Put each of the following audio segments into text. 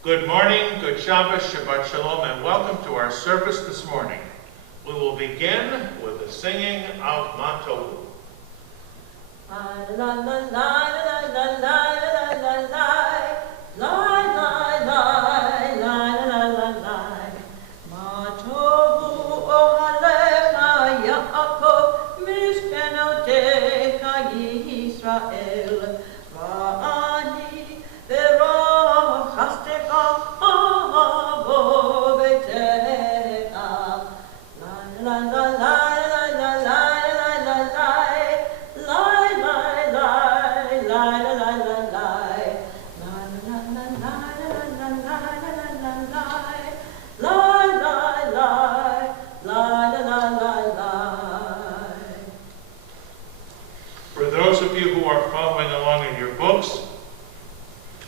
Good morning, good Shabbat, Shabbat Shalom, and welcome to our service this morning. We will begin with the singing of Matohu.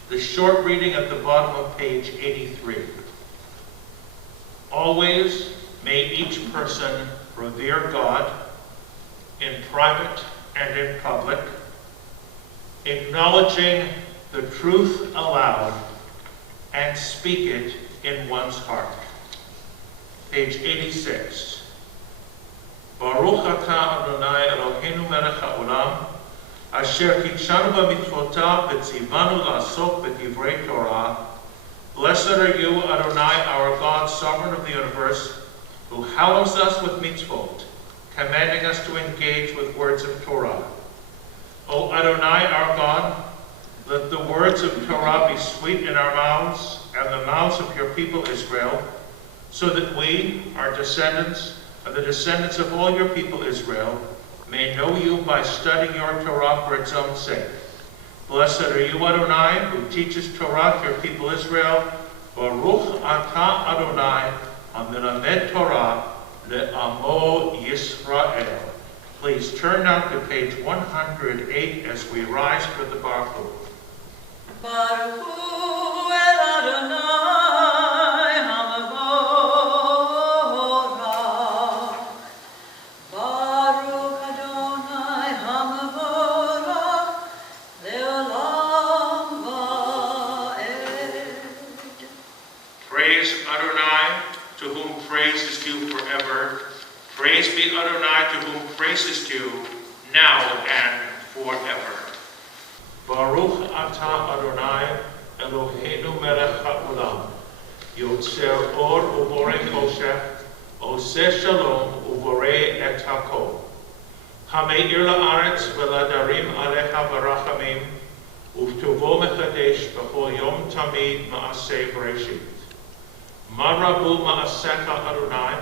The short reading at the bottom of page 83. Always may each person revere God in private and in public, acknowledging the truth aloud and speak it in one's heart. Page 86. Baruch atah Adonai Eloheinu melech haolam, Asher kitshanu b'mitzvotav v'tzivanu la'asok b'divrei Torah. Blessed are you, Adonai, our God, sovereign of the universe, who hallows us with mitzvot, commanding us to engage with words of Torah. O Adonai, our God, let the words of Torah be sweet in our mouths and the mouths of your people Israel, so that we, our descendants, and the descendants of all your people Israel, may know you by studying your Torah for its own sake. Blessed are you, Adonai, who teaches Torah to your people Israel. Baruch atah Adonai, hamelamed Torah le'amo Yisrael. Please turn now to page 108 as we rise for the Baruch Hu. Baruch Hu el Adonai. Praise be Adonai, to whom praise is due, now and forever. Baruch atah Adonai, Eloheinu melech haolam, yotzer or uborei choshech, oseh shalom uborei et hakol. Hameir la'aretz veladarim alecha barachamim, uvtuvo mechadesh b'chol yom tamid ma'aseh bereshit. Marabu ma'asecha Adonai,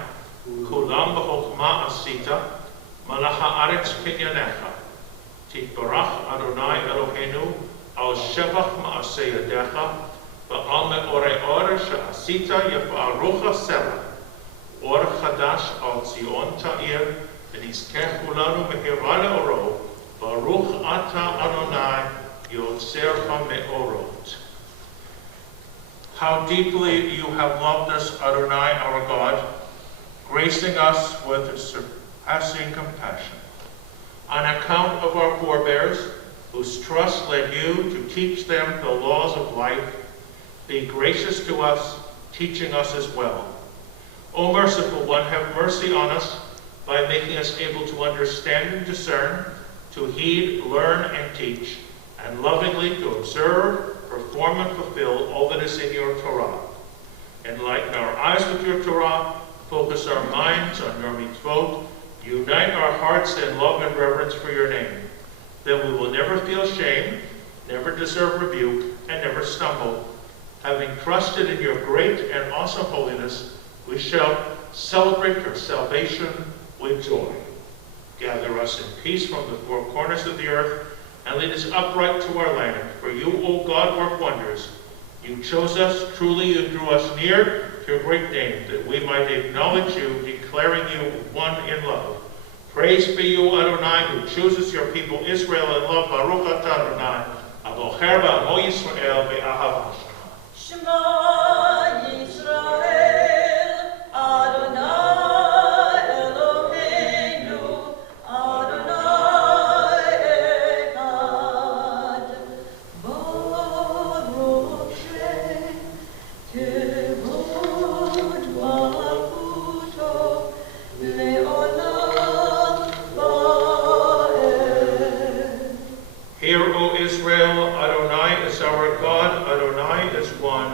Kulam b'chokma asita, malach haaretz kinyanecha. Titbarach Adonai Eloheinu al shevach ma'aseh yadecha, v'al me'orei or she'asita yif'arucha sela. Or chadash al Zion ta'ir, v'nizkech kulanu mehira le'oro, Baruch atah Adonai yotzer ha'me'orot. How deeply you have loved us, Adonai our God, gracing us with surpassing compassion. On account of our forebears, whose trust led you to teach them the laws of life, be gracious to us, teaching us as well. O merciful one, have mercy on us by making us able to understand and discern, to heed, learn, and teach, and lovingly to observe, perform, and fulfill all that is in your Torah. Enlighten our eyes with your Torah, focus our minds on your mitzvot, unite our hearts in love and reverence for your name. Then we will never feel shame, never deserve rebuke, and never stumble. Having trusted in your great and awesome holiness, we shall celebrate your salvation with joy. Gather us in peace from the four corners of the earth, and lead us upright to our land. For you, O God, work wonders. You chose us, truly you drew us near to your great name, that we might acknowledge you, declaring you one in love. Praise be you, Adonai, who chooses your people Israel in love. Baruch atah Adonai, abocher ba'amo Yisrael be'ahava. Shema Yisrael, Adonai Eloheinu, Adonai Echad. Baruch Shem כבוד מלכותו לעולם ועד. Hear, O Israel, Adonai is our God, Adonai is one.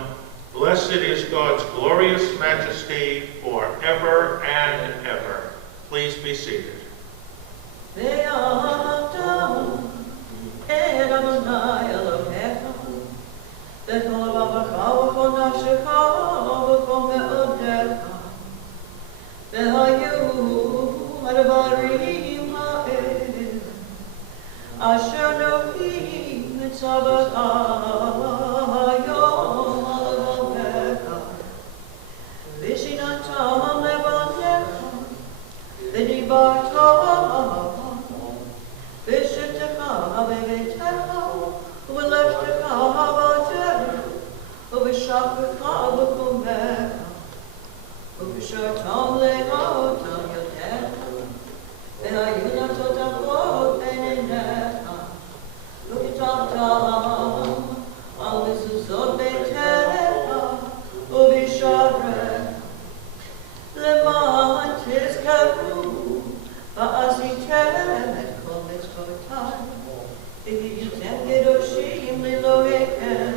Blessed is God's glorious majesty forever and ever. Please be seated. ואהבת את אדוני אלוהיך בכל לבבך ובכל נפשך ובכל מאודיך. והיו הדברים האלה אשר נוהגים לצוות היום על לבבך ושיננתם לבניך ודיברת בשבתך בביתך ובלכתך בדרך ובשכבך ובקומך ובשרתם לאותם ילדיך והיו נפשות אבות בין עיניך וכתבתם על מזוזות ביתך ובשעריך למען תזכרו ועשיתם את כל מצוותיי והייתם קדושים לאלוהיכם.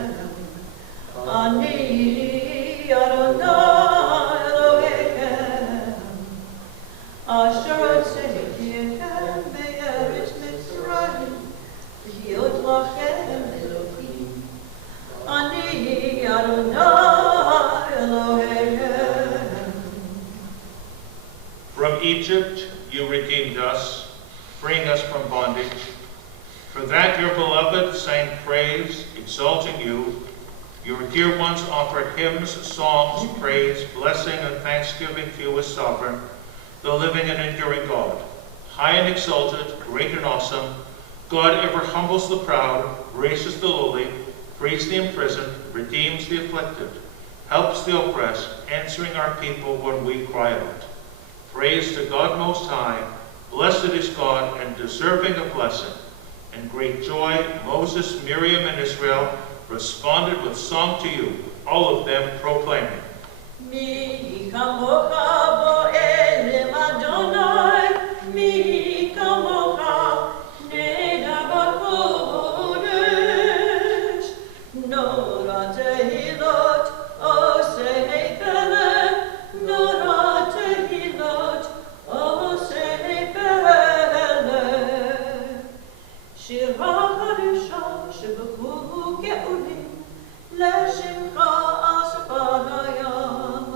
אני אדוני אלוהיכם אשר הוצאתי אתכם בארץ מצרים להיות לכם אלוהים. אני אדוני אלוהיכם. From Egypt you redeemed us, freeing us from bondage. For that your beloved sang praise, exalting you. Your dear ones offered hymns, songs, praise, blessing, and thanksgiving to you as sovereign, the living and enduring God. High and exalted, great and awesome, God ever humbles the proud, raises the lowly, frees the imprisoned, redeems the afflicted, helps the oppressed, answering our people when we cry out. Praise to God Most High, blessed is God and deserving of blessing. In great joy, Moses, Miriam, and Israel responded with song to you, all of them proclaiming, Mi kamocha bo'elim Adonai, mi kamocha neda b'kodesh. Nora tehilot osei peleh, nora tehilot osei peleh. Shira חדשה שבקוהו גאולים לשמך אספה הים.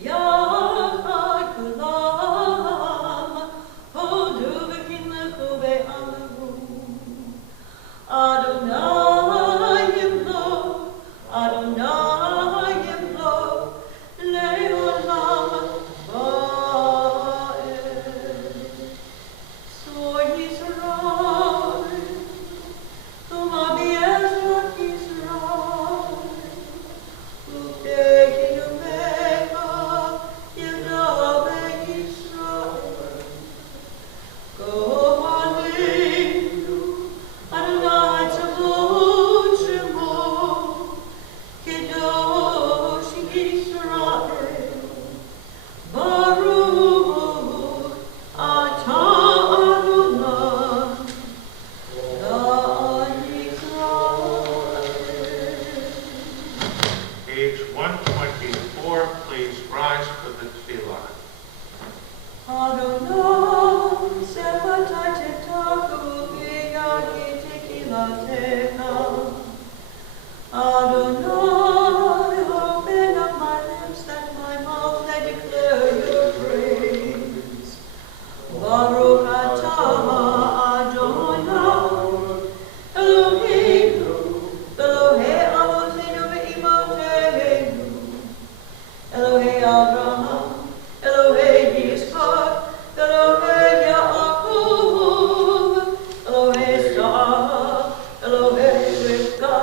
יחד כולם הודו והמלכו ואמרו אדוני ימלוך, אדוני ימלוך לעולם ועד. Soy Israel, Toma Biezrak Israel, Utehi Umecha, Yedave Israel. Go Aleinu, Adonai Tzavot Shemo, Kedosh Israel, Baruch Atah Adonai, page 124, please rise for the tefillah. Adonai, Shabbat Tetaku, V'yagi Tekilatecha. Adonai, open up my lips that my mouth may declare your praise. Baruch atah Adonai, Eloheinu, Elohei Avotenu ve'imotenu, Elohei Abraham, Elohei Yitzchak, Elohei Yaakov, Elohei Sarah, Elohei Rivka,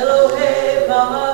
Elohei Bama.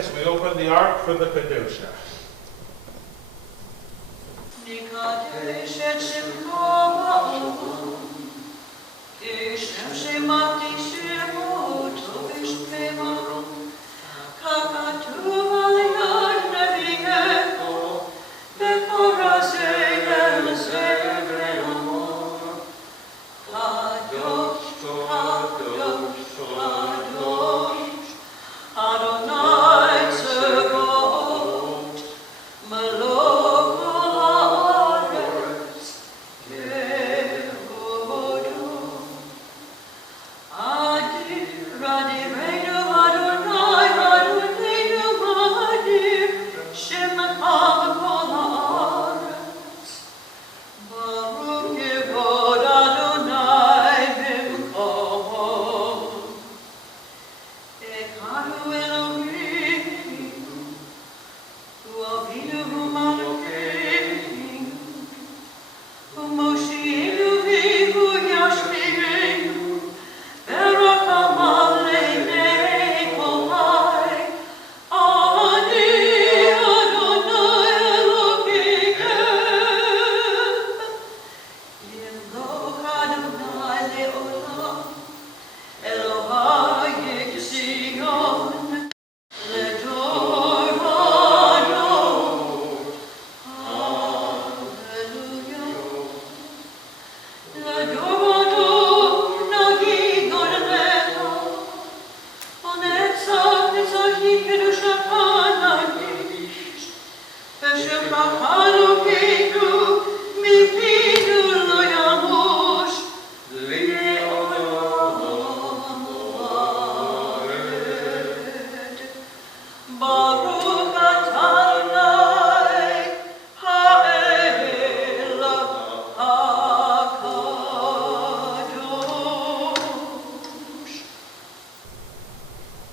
as we open the Ark for the Kedusha.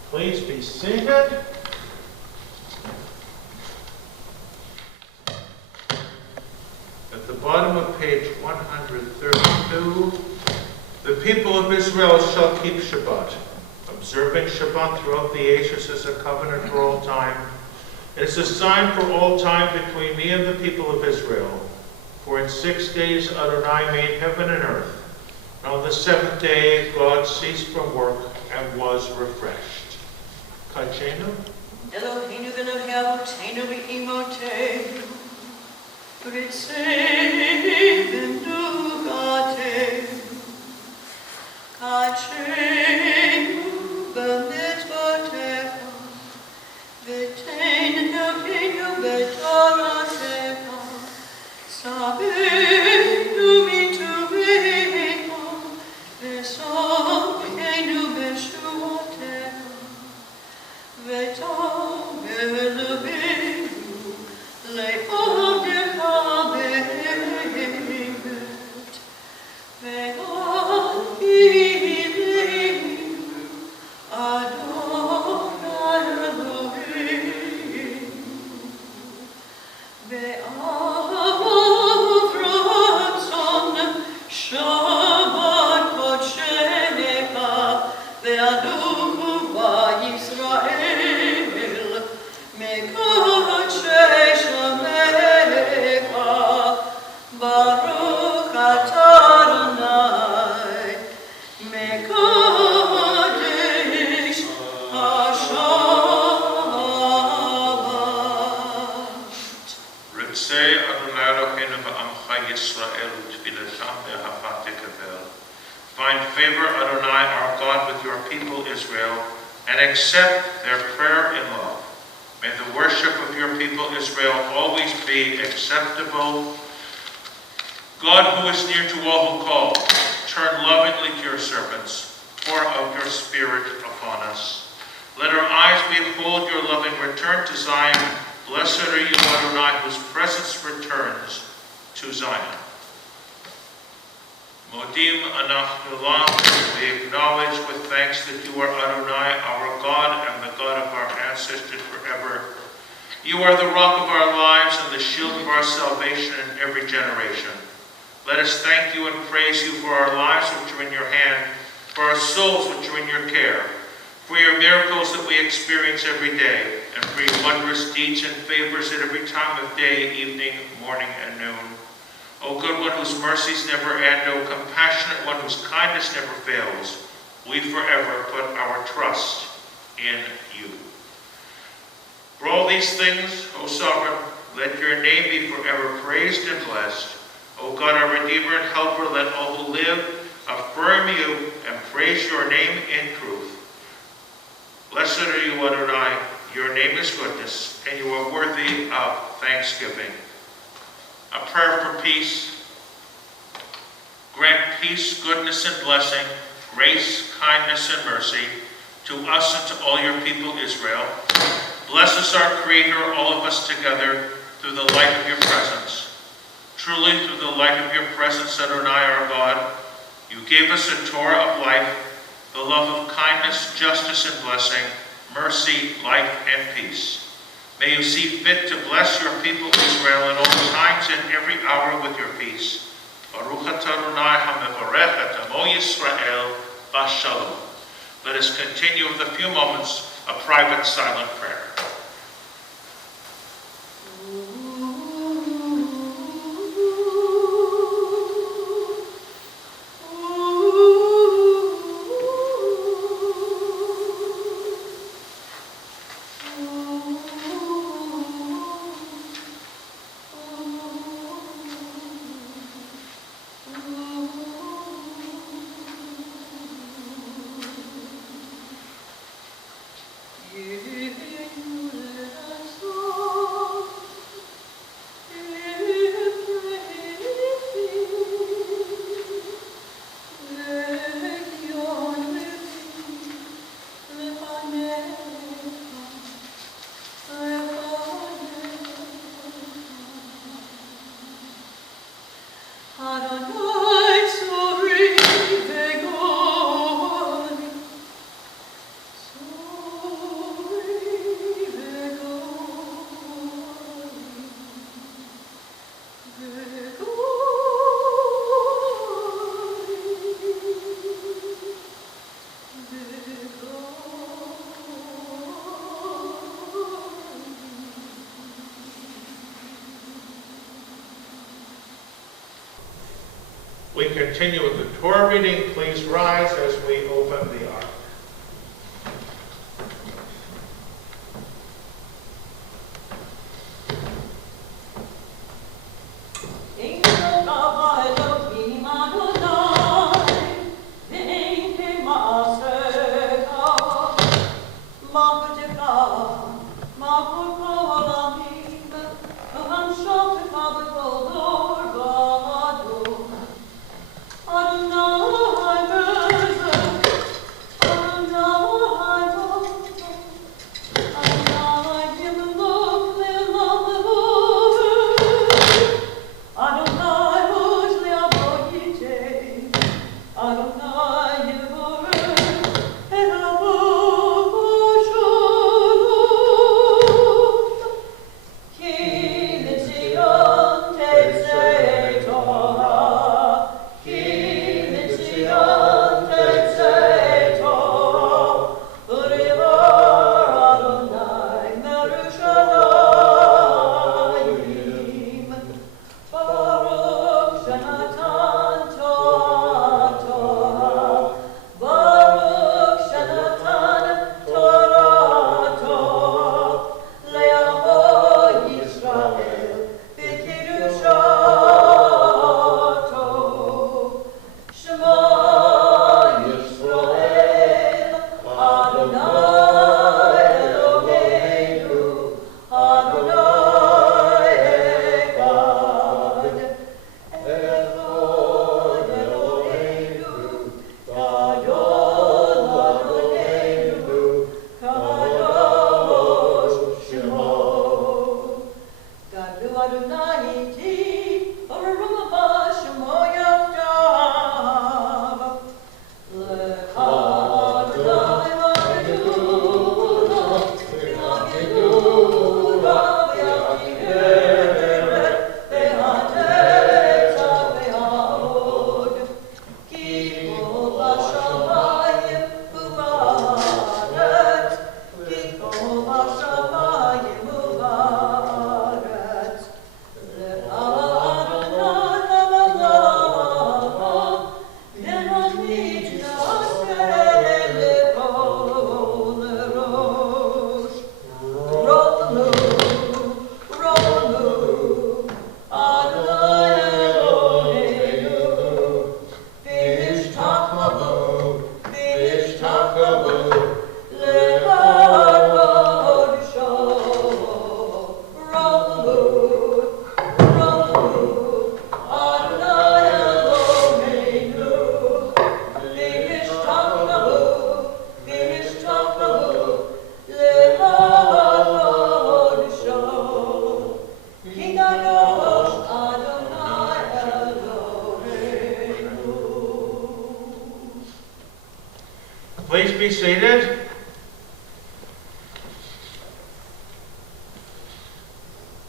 Please be seated. At the bottom of page 132, the people of Israel shall keep Shabbat. Observing Shabbat throughout the ages is a covenant for all time. It is a sign for all time between me and the people of Israel. For in 6 days Adonai made heaven and earth. And on the seventh day God ceased from work and was refreshed. Kachenu? Eloheinu v'Eloheinu v'Imotenu v'Tzeivim Nugatenu Kachenu b'mitzvotecha v'tein Eloheinu b'toratecha Sabeinu mituvecha v'sokeinu b'shuvotecha Ve'tam Eloheinu le'odecha be'emet Ve'ahileinu Adonai Eloheinu Ve'avratzon Shabbat Kodshecha Ve'anuchu Va'Yisrael Baruch atah Adonai, Mekadesh HaShabbat. Ritzei Adonai Eloheinu v'amcha Yisrael u'tfilatam be'ahavat tekavel. Find favor, Adonai, our God, with your people Israel, and accept their prayer in love. May the worship of your people Israel always be acceptable. God, who is near to all who call, turn lovingly to your servants. Pour out your Spirit upon us. Let our eyes behold your loving return to Zion. Blessed are you, Adonai, whose presence returns to Zion. Modim anachnu lach, we acknowledge with thanks that you are Adonai, our God, and the God of our ancestors forever. You are the rock of our lives and the shield of our salvation in every generation. Let us thank you and praise you for our lives which are in your hand, for our souls which are in your care, for your miracles that we experience every day, and for your wondrous deeds and favors at every time of day, evening, morning, and noon. O good one whose mercies never end, O compassionate one whose kindness never fails, we forever put our trust in you. For all these things, O sovereign, let your name be forever praised and blessed. O God, our Redeemer and Helper, let all who live affirm you and praise your name in truth. Blessed are you, Adonai. Your name is goodness, and you are worthy of thanksgiving. A prayer for peace. Grant peace, goodness, and blessing, grace, kindness, and mercy to us and to all your people, Israel. Bless us, our Creator, all of us together, through the light of your presence. Truly, through the light of your presence, Adonai, our God, you gave us a Torah of life, the love of kindness, justice, and blessing, mercy, life, and peace. May you see fit to bless your people Israel at all times and every hour with your peace. Baruch atah Adonai hamevarech et amo Yisrael b'shalom. Let us continue with a few moments of private silent prayer. We continue with the Torah reading. Please rise as we open the ark. Say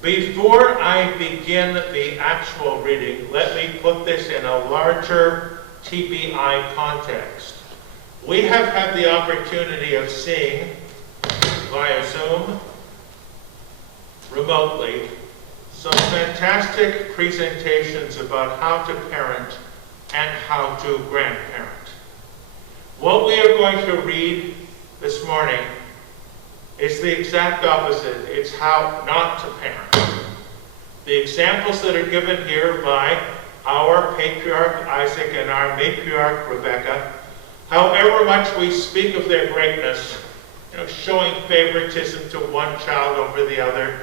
Before I begin the actual reading, let me put this in a larger TBI context. We have had the opportunity of seeing via Zoom, remotely, some fantastic presentations about how to parent and how to grandparent. What we are going to read this morning is the exact opposite. It's how not to parent. The examples that are given here by our patriarch Isaac and our matriarch Rebecca, however much we speak of their greatness, showing favoritism to one child over the other,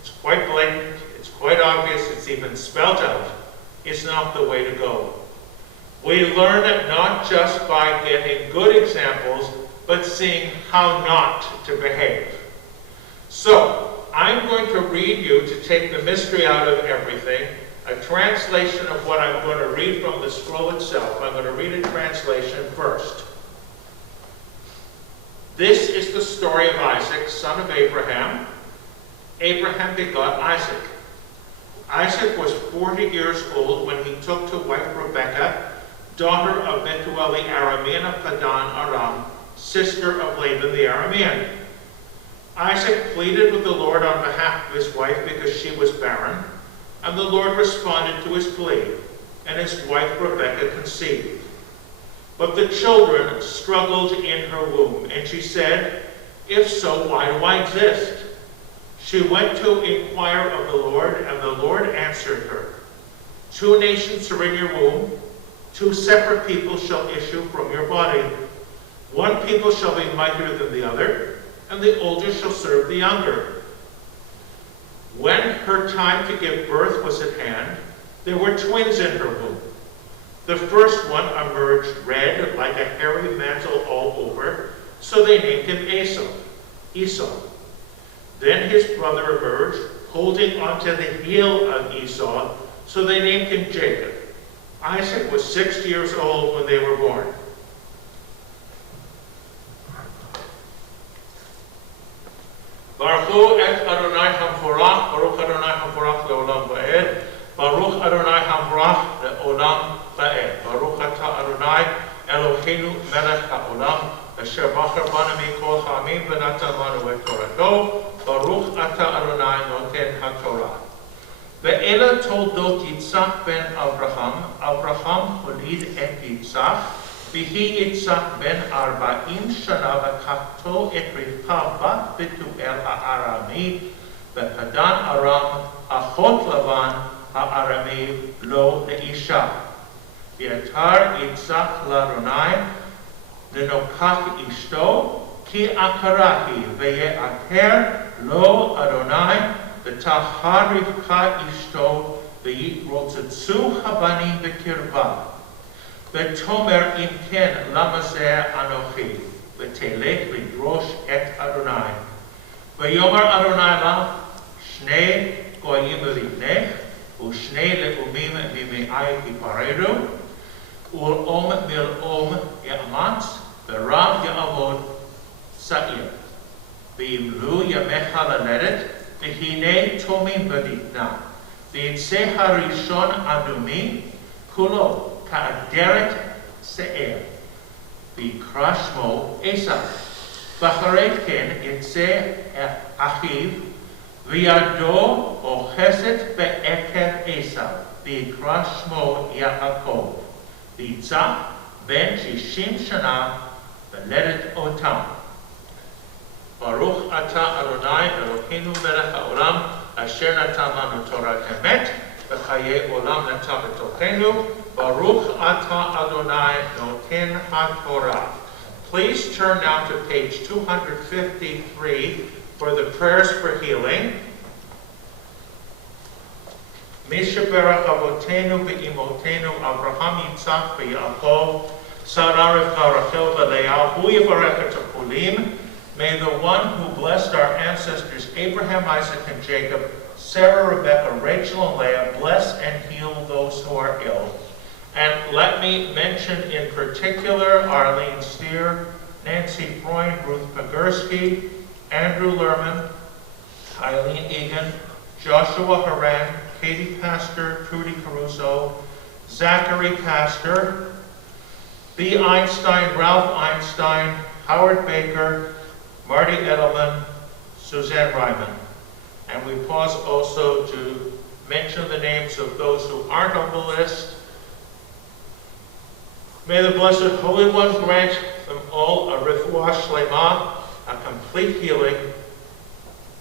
it's quite blatant, it's quite obvious, it's even spelled out. It's not the way to go. We learn it not just by getting good examples, but seeing how not to behave. So, I'm going to read you, to take the mystery out of everything, a translation of what I'm going to read from the scroll itself. I'm going to read a translation first. This is the story of Isaac, son of Abraham. Abraham begot Isaac. Isaac was 40 years old when he took to wife Rebekah, daughter of Bethuel the Aramean of Padan Aram, sister of Laban the Aramean. Isaac pleaded with the Lord on behalf of his wife because she was barren, and the Lord responded to his plea, and his wife Rebekah conceived. But the children struggled in her womb, and she said, "If so, why do I exist?" She went to inquire of the Lord, and the Lord answered her, "Two nations are in your womb, two separate people shall issue from your body. One people shall be mightier than the other, and the older shall serve the younger." When her time to give birth was at hand, there were twins in her womb. The first one emerged red like a hairy mantle all over, so they named him Esau. Then his brother emerged, holding onto the heel of Esau, so they named him Jacob. Isaac was 6 years old when they were born. Baruch et Adonai Hamvorach, Baruch Adonai Hamvorach leolam va'ed, Baruch Adonai Hamvorach leolam va'ed, Baruch atah Adonai Eloheinu melech ha'olam, asher bachar banu mikol ha'amim v'natan lanu et Torato, Baruch atah Adonai noten ha'torah. Ve'ela toldot Yitzchak ben Abraham, Abraham holid et Yitzchak, Vihi Yitzchak ben 40 shana v'kachto et Rivka bat Bethuel ha'arami, Bepadan Aram achot Lavan ha'arami lo le'isha. V'yatar Yitzchak l'Adonai lenokach ishto, ki akarahi ve'ye'ater lo Adonai v'tahar Rivka ishto ve'yitrotzetsu habani b'kirva. V'tomer im ken lama zeh anochi v'telech lidrosh et Adonai. V'yomer Adonai la shnei goyim v'libnech u'shnei le'umim mimei hiparedu u'om mil'om ya'amatz v'rav ya'avod sa'ir v'imlu yamecha laledet v'hinei tomim v'litna v'yitzeh harishon adumi kulo Ka'aderet se'er, v'krashmo Esau. V'acharei ken yitzeh achiv, v'yado ocheset be'ekev Esau, v'krashmo Yaakov. V'yitzchak ben 60 shana, v'ledet otam. Baruch atah Adonai Eloheinu melech ha'olam, asher natan lanu Torah emet, v'chayei olam natan b'tochenu, Baruch atah Adonai noten haTorah. Please turn now to page 253 for the prayers for healing. Mishaberach avotenu ve'imotenu Avraham Yitzchak ve'Yaakov Sarah Rivka Rachel v'Leah hu yivarech et hakulim. May the one who blessed our ancestors Abraham, Isaac, and Jacob, Sarah, Rebekah, Rachel, and Leah, bless and heal those who are ill. And let me mention in particular Arlene Steer, Nancy Freund, Ruth Pogorski, Andrew Lerman, Eileen Egan, Joshua Haran, Katie Pastor, Trudy Caruso, Zachary Pastor, B. Einstein, Ralph Einstein, Howard Baker, Marty Edelman, Suzanne Ryman. And we pause also to mention the names of those who aren't on the list. May the Blessed Holy One grant them all a refuah shlema, a complete healing,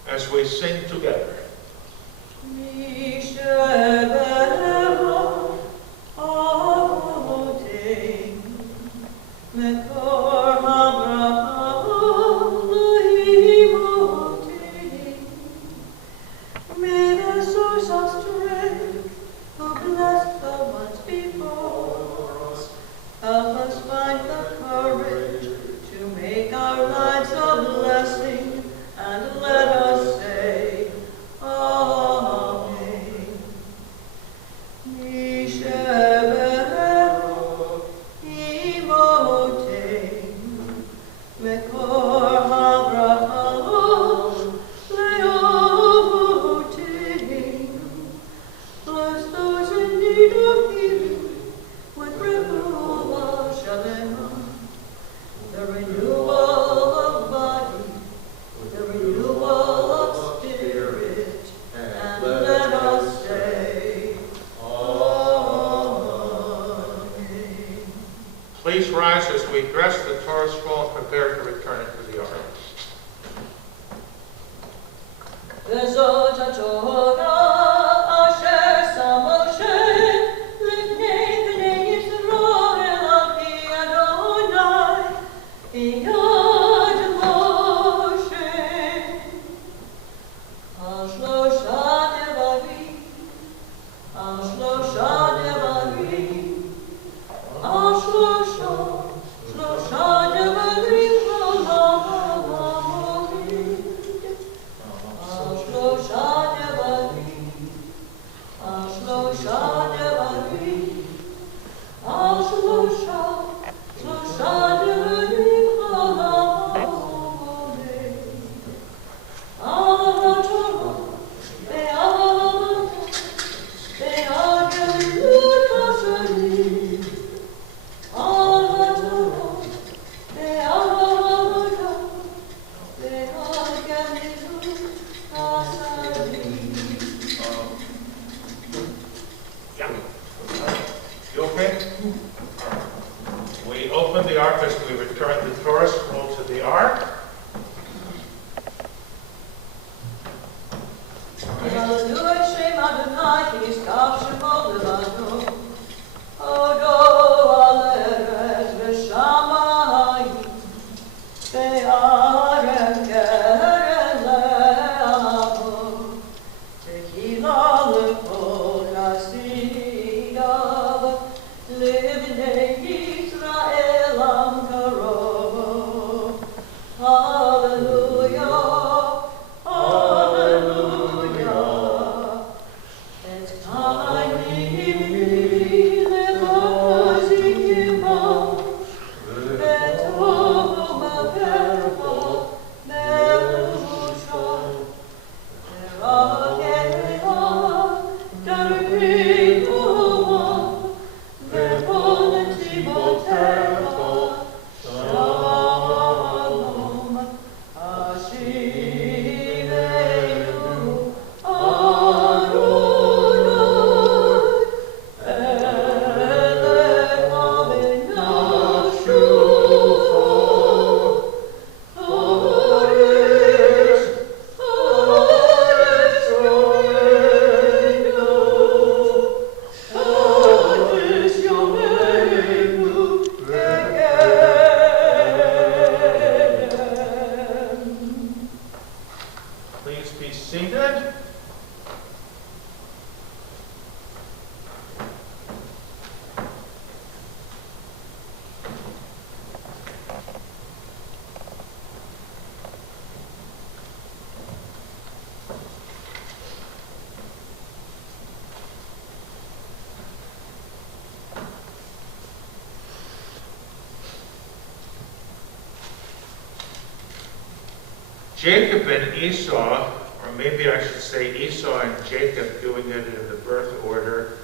as we sing together. May the source of strength, who blessed the ones before us, help us find the courage to make our lives a blessing, and let us say, Amen. Misheberu imotein, mekor habraham leovotein. Bless those in need of healing with refuah shalema, the renewal of body, the renewal of spirit, and let us say, Amen. Please rise as we dress the Torah scroll and prepare to return it to the ark. Vezot HaTorah asher sa Moshe lifnei bnei Yisrael al pi Adonai biyad Moshe al shlosha devarim al shlosha devarim al shlosha devarim olam olamim. Shlosha devarim, shlosha devarim, shlosha devarim olam olamim. Torah ve'agamilut hasadim, Torah ve'agamilut hasadim. Yeah. You okay? We open the ark as we return the Torah scroll to the ark. Hallelujah, Shem Adonai, ki nizkar shemo levado. Odo aleres v'shamayim, ve'arem keren le'avo. Tehila lekol chasidav, libnei Yisrael am karov. Hallelujah, hallelujah. Et kaini le'mazikimo, ve'tovo ma'vervo me'usha. Ve'rakeha darkimo, ve'ponetimoteha. Shalom, Ashivenu, Adonai, Elecha v'nashu, Haaretz, Haaretz ro'enu, Haaretz yomeinu, Please be seated. Jacob and Esau, or or maybe I should say Esau and Jacob, doing it in the birth order,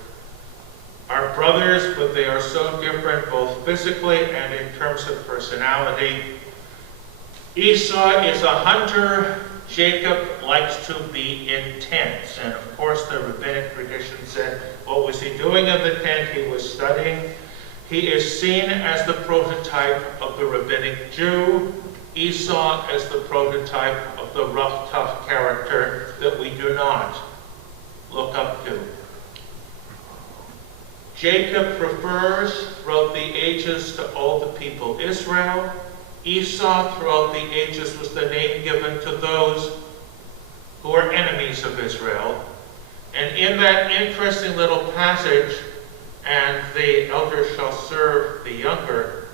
are brothers, but they are so different both physically and in terms of personality. Esau is a hunter. Jacob likes to be in tents. And of course the rabbinic tradition said, what was he doing in the tent? He was studying. He is seen as the prototype of the rabbinic Jew. Esau as the prototype of the rough, tough character that we do not look up to. Jacob refers throughout the ages to all the people Israel. Esau throughout the ages was the name given to those who are enemies of Israel. And in that interesting little passage, and the elder shall serve the younger,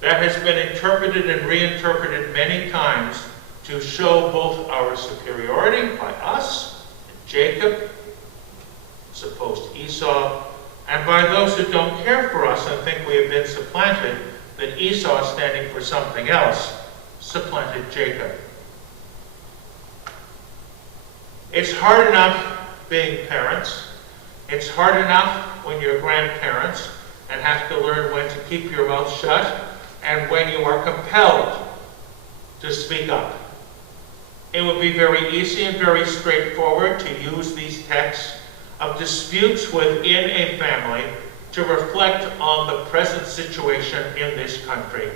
that has been interpreted and reinterpreted many times to show both our superiority by us, Jacob, supposed Esau, and by those who don't care for us and think we have been supplanted, that Esau, standing for something else, supplanted Jacob. It's hard enough being parents. It's hard enough when you're grandparents and have to learn when to keep your mouth shut and when you are compelled to speak up. It would be very easy and very straightforward to use these texts of disputes within a family to reflect on the present situation in this country.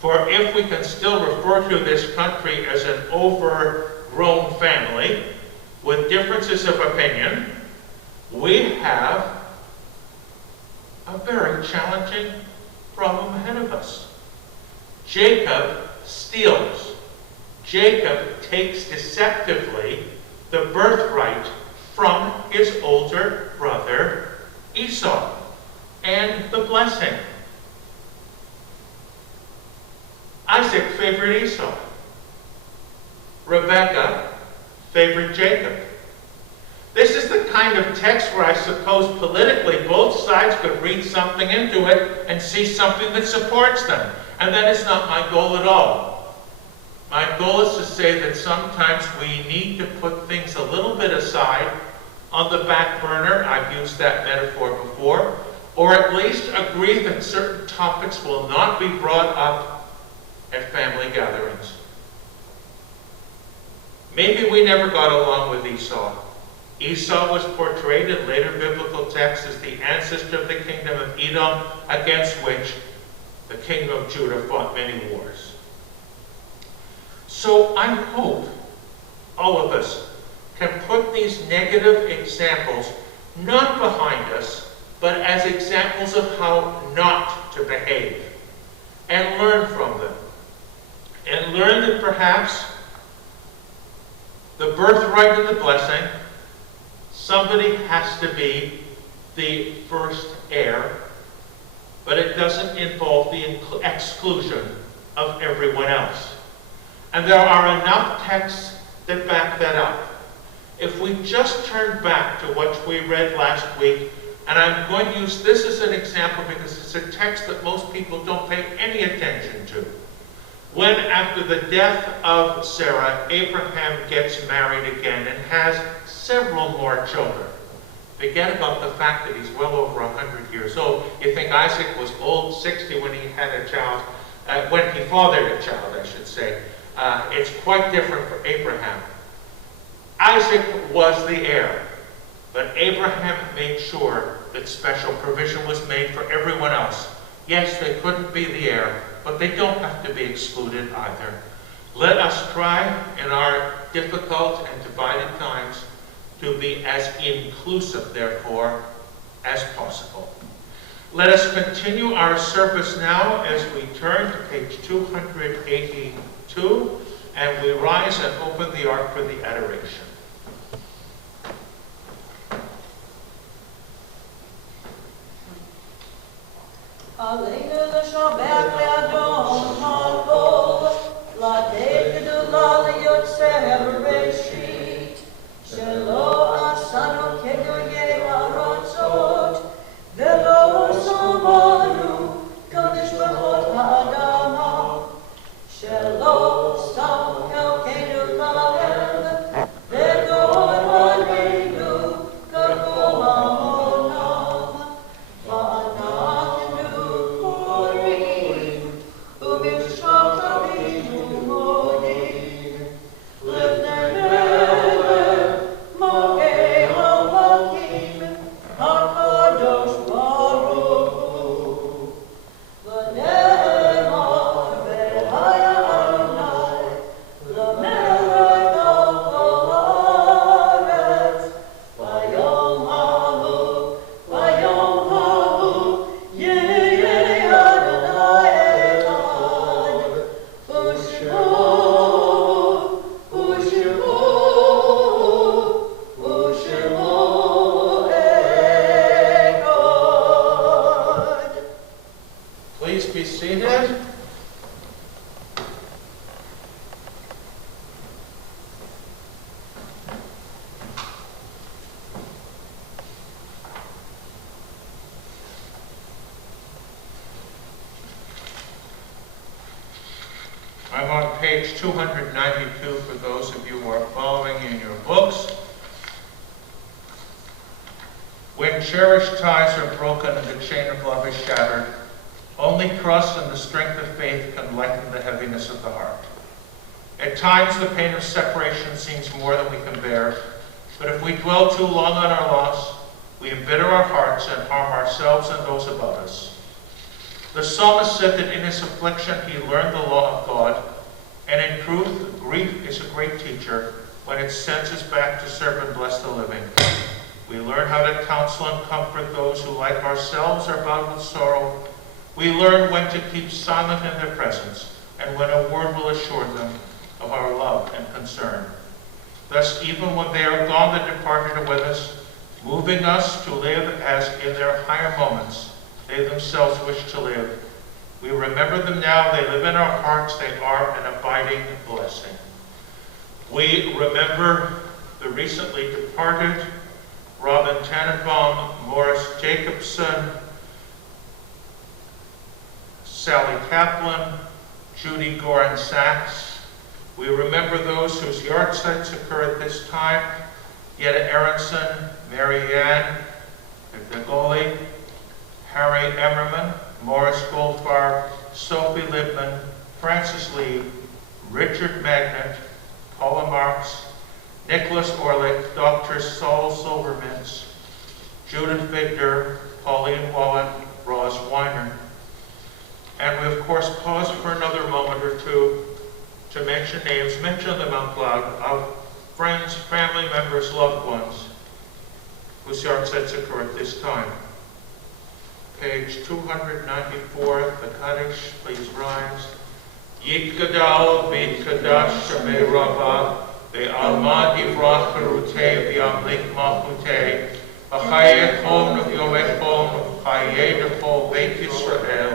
For if we can still refer to this country as an overgrown family with differences of opinion, we have a very challenging problem ahead of us. Jacob steals. Jacob takes deceptively the birthright from his older brother Esau and the blessing. Isaac favored Esau. Rebekah favored Jacob. This is the kind of text where I suppose politically both sides could read something into it and see something that supports them. And that is not my goal at all. My goal is to say that sometimes we need to put things a little bit aside, on the back burner, I've used that metaphor before, or at least agree that certain topics will not be brought up at family gatherings. Maybe we never got along with Esau. Esau was portrayed in later biblical texts as the ancestor of the kingdom of Edom, against which the kingdom of Judah fought many wars. So I hope all of us can put these negative examples not behind us, but as examples of how not to behave, and learn from them. And learn that perhaps the birthright and the blessing, somebody has to be the first heir, but it doesn't involve the exclusion of everyone else. And there are enough texts that back that up. If we just turn back to what we read last week, and I'm going to use this as an example because it's a text that most people don't pay any attention to. When, after the death of Sarah, Abraham gets married again and has several more children. Forget about the fact that he's well over 100 years old. You think Isaac was old, 60 when he had a child, when he fathered a child, I should say. It's quite different for Abraham. Isaac was the heir, but Abraham made sure that special provision was made for everyone else. Yes, they couldn't be the heir, but they don't have to be excluded either. Let us try in our difficult and divided times to be as inclusive, therefore, as possible. Let us continue our service now as we turn to page 282, and we rise and open the ark for the adoration. Alleluia, Shabbat, Le'adon, Malvo, La'dei, Gedula, Le'yotzer, Bereshit, Shelo, Asanu, Kedoye, Haratzot, Velo, Samanu, Kodesh, Bechot, Ha'adama, Shelo, Sam, Elkeinu, Lahem, on page 292 for those of you who are following in your books. When cherished ties are broken and the chain of love is shattered, only trust and the strength of faith can lighten the heaviness of the heart. At times, the pain of separation seems more than we can bear, but if we dwell too long on our loss, we embitter our hearts and harm ourselves and those above us. The psalmist said that in his affliction he learned the law of God, and in truth, grief is a great teacher when it sends us back to serve and bless the living. We learn how to counsel and comfort those who, like ourselves, are bound with sorrow. We learn when to keep silent in their presence, and when a word will assure them of our love and concern. Thus, even when they are gone, the departed are with us, moving us to live as in their higher moments they themselves wish to live. We remember them now, they live in our hearts, they are an abiding blessing. We remember the recently departed Robin Tannenbaum, Morris Jacobson, Sally Kaplan, Judy Gorin Sachs. We remember those whose yahrzeits occur at this time: Yetta Aronson, Mary Ann Degoli, Harry Emmerman, Morris Goldfarb, Sophie Libman, Francis Lee, Richard Magnet, Paula Marks, Nicholas Orlick, Dr. Saul Silvermans, Judith Victor, Pauline Wallen, Roz Weiner. And we, of course, pause for another moment or two to mention names, mention them out loud, of friends, family members, loved ones whose yahrzeits occur at this time. Page 294, the Kaddish, please rise. Yitgadal v'yitkadash shemei Rabbah ve'alma divrach cherutei v'yamlik malchutei v'chayei chon v'yomei chon v'chayei d'chol Beit Yisrael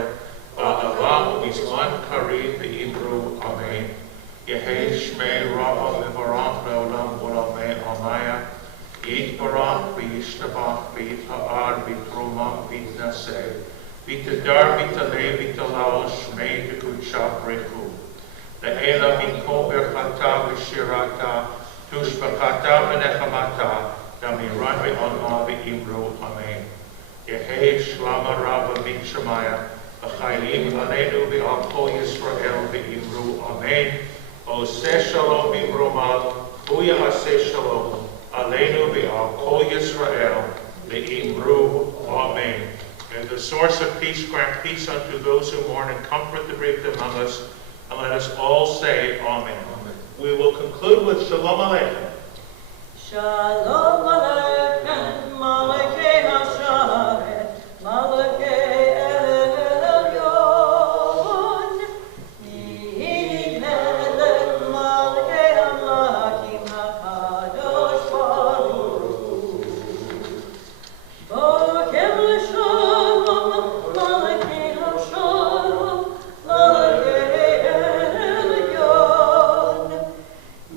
v'ahava u'bizman karev v'imru amen. Yehei shmei Rabbah v'varach le'olam olamei amaya Yitbarach v'yishtabach v'yitha'ar v'tromah v'yitnaseh v'yitadar v'yitaleh v'yitalal shmei v'kudsha b'rechu Le'ela v'kol berchata v'shirata tushbachata v'nechamata damiran v'alma v'imru amen. Yehei shlama rabba v'shamaya v'chayim aleinu v'al kol Yisrael v'imru amen. Oseh shalom v'imromah huya aseh shalom Aleinu v'al kol Yisrael v'imru amen. May the source of peace grant peace unto those who mourn and comfort the bereaved among us, and let us all say amen. We will conclude with Shalom Aleichem. Shalom Aleichem, Malakei Hasharet, Malakei Elyon, Yihi Melech, Malakei Hamlakim HaKadosh Baruch Hu. Bokem l'shalom, Malakei Hashalom, Malakei Elyon,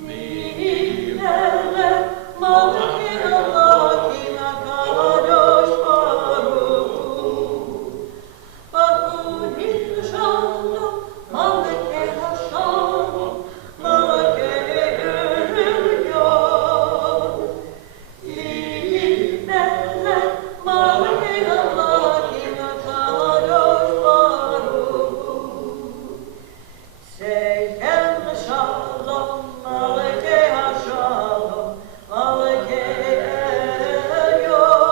Yihi Melech, Malakei Hamlakim HaKadosh Baruch Hu. Baruch Shalom, Malakei Hashalom, Malakei Elyon, Yihi Melech, Malakei Hamlakim HaKadosh Baruch Hu. Sehem Shalom, Malakei Hashalom, Malakei Elyon,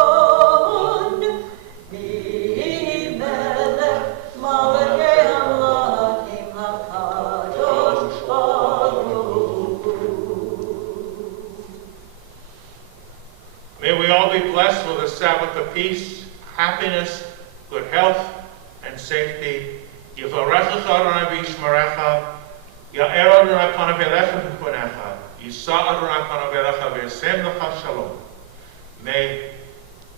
Yihi Melech, Malakei Hamlakim HaKadosh Baruch Hu. May we all be blessed with a Sabbath of peace, happiness, good health, and safety. Yivarechecha Adonai v'yishmerecha, Ya'er Adonai panav elecha v'ponecha, Yisa Adonai panav elecha v'yasem lecha shalom. May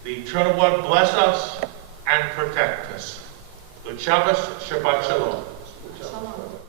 the Eternal One bless us and protect us. Good Shabbos, Shabbat Shalom. Shalom.